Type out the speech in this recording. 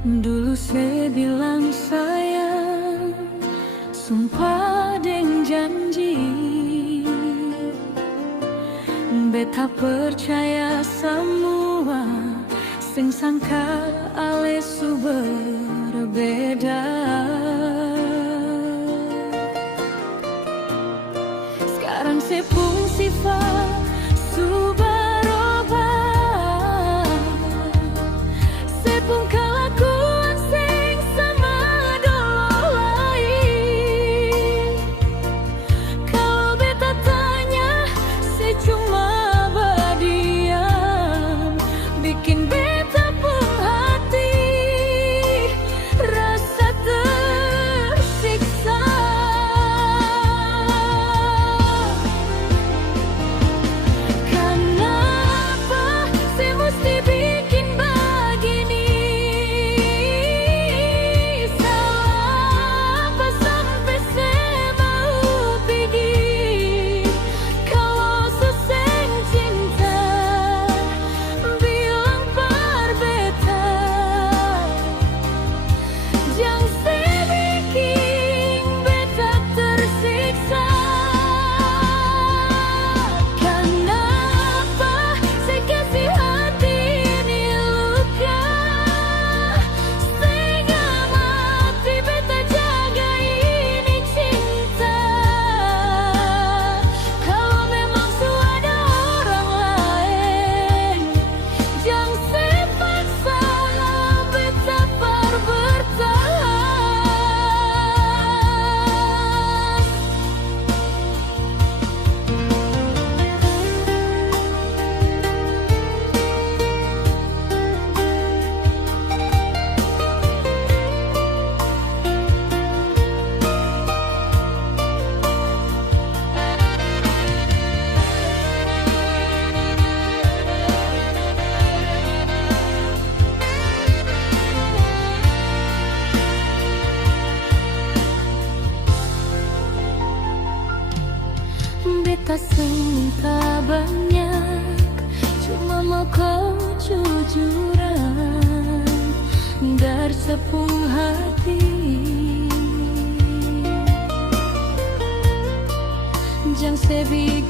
Dulu saya bilang sayang, sumpah deng janji. Beta percaya semua, sing sangka ale su berbeda. Sekarang saya pun sifat su berubah. Saya pun kelakuan sing sama dulu lain. Kalau beta tanya, saya cuma berdiam, bikin beta pun hati rasa tersiksa. Kenapa saya mesti bikin begini? Salah apa sampai saya mau pergi? Kalau seseng cinta bilang par beta, jangan saya bikin beta tersiksa. Kenapa saya kasih hati ini luka? Setengah mati beta jaga ini cinta. Kalau memang sudah ada orang lain, jangan saya paksa beta par bertahan. Beta minta banyak, cuma mau kau jujuran dari sepenuh hati. Jangan saya bikin